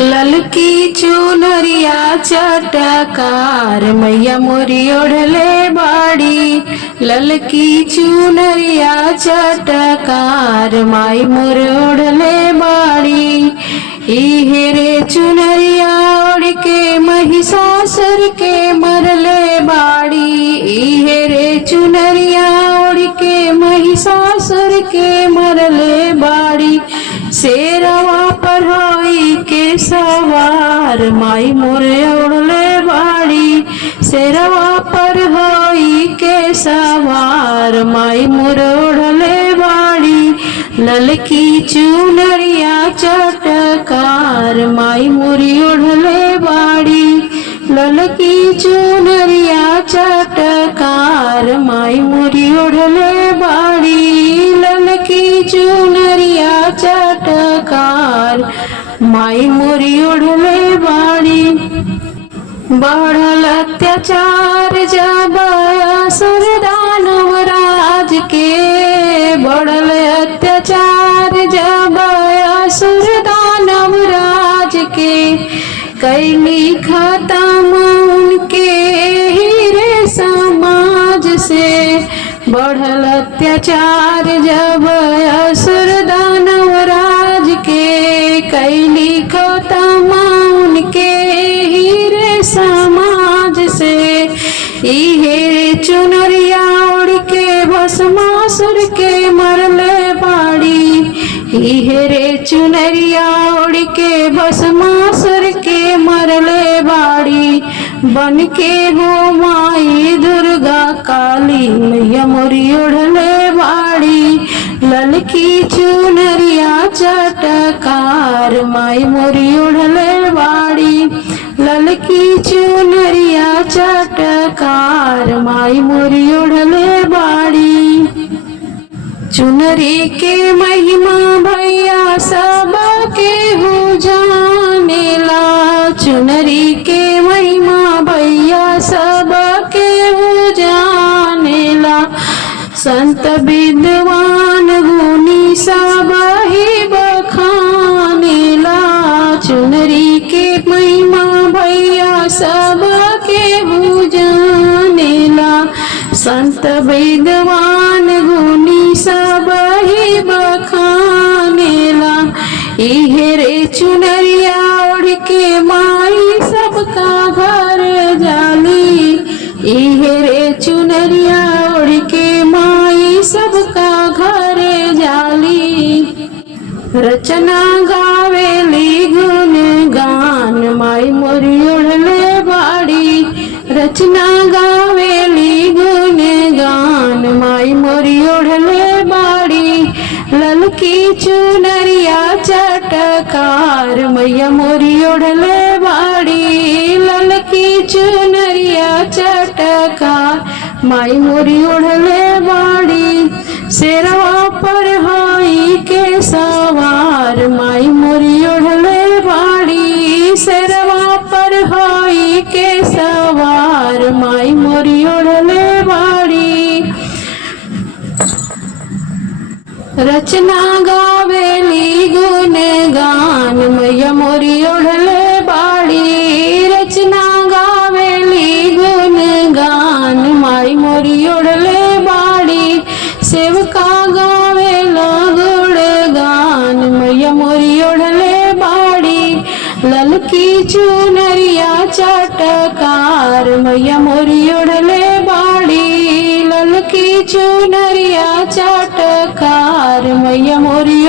ललकी चुनरिया चटकार मैया मोरी ओढ़ले बाड़ी। ललकी चुनरिया चटकार माई मोर ओढ़ले बाड़ी। इहे रे चुनरिया ओढ़ के महिषासुर के मरले बाड़ी। इहे रे चुनरिया ओढ़ के महिषासुर के मरले बाड़ी। शेरवा पर होई के सवार माई मोरे ओढ़ले बाड़ी। शेरवा पर होई के सवार माई मोरे ओढ़ले बाड़ी। ललकी चुनरिया चटकार माई मोरी ओढ़ले बाड़ी। ललकी चुनरिया चटकार माई मोरी ओढ़ले बाड़ी। ललकी चुनरिया चटकार माई मोरी ओढ़ले बाड़ी। बढ़ल अत्याचार जब असुर दानव राज के। बढ़ल अत्याचार जब असुर दानव राज के। कैली खत्म उनके हीरे समाज से। बढ़ल अत्याचार जब असुर दानव राज के। कैली खत्म उनके हीरे समाज से। इहे चुनरिया ओढ़ के भस्मासुर के मरले बाड़ी। इहे रे चुनरिया ओढ़ के भस्मासुर के मरले बाड़ी। बन के हो माई दुर्गा काली मैया मोरी ओढ़ले बाड़ी। ललकी चुनरिया चटकार माई मोरी ओढ़ले बाड़ी। ललकी चुनरिया चटकार माई मोरी ओढ़ले बाड़ी। चुनरी के महिमा भैया सब के हो जानेला। चुनरी के महिमा भैया सब के हो जानेला। संत विद्वान गुणी सब ही बखानेला। चुनरी के महिमा भैया सब के हो जानेला। संत विद्वान गुणी सब ही बखानेला। इहे रे चुनरिया ओढ़ के माई सबका घर जाली। इहे रे चुनरिया ओढ़ के माई सबका घर जाली। रचना गावेली गुण गान माई मोरी ओढ़ले बाड़ी। रचना गावेली गुण गान माई मोरी ओढ़ले बाड़ी। ललकी चुनरिया चटकार मैया मोरी ओढ़ले बाड़ी। ललकी चुनरिया चटकार माई मोरी ओढ़ले बाड़ी। शेरवा पर होई के सवार माई मोरी ओढ़ले बाड़ी। शेरवा पर होई के सवार माई मोरी ओढ़ले बाड़ी। रचना गावेली गुण गान मैया मोरी ओढ़ले बाड़ी। रचना गावेली गुण गान माई मोरी ओढ़ले बाड़ी। सेवका गावेला गुण गान मैया मोरी ओढ़ले बाड़ी। ललकी चुनरिया चटकार मैया मोरी ओढ़ले बाड़ी। ललकी चुनरिया चटकार मैया मोरी